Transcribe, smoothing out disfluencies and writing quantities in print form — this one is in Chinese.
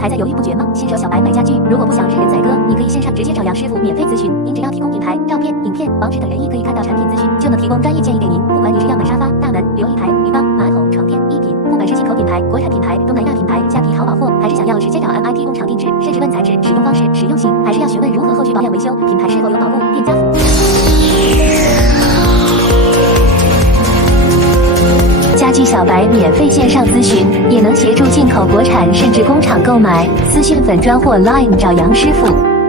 还在犹豫不决吗？新手小白买家具，如果不想任人宰割，你可以线上直接找杨师傅免费咨询。您只要提供品牌、照片、影片、网址等人一可以看到产品资讯，就能提供专业建议给您。不管你是要买沙发、大门、琉璃台、浴缸、马桶、床垫、衣品，不管是进口品牌、国产品牌、东南亚品牌、虾皮淘宝货，还是想要直接找 MIT 工厂定制，甚至问材质、使用方式、实用性，还是要询问如何后续保养维修，品牌是否有保护，店家服务。家具小白免费线上咨询，也能协助进口国产甚至工厂购买。私讯粉专或 Line 找杨师傅。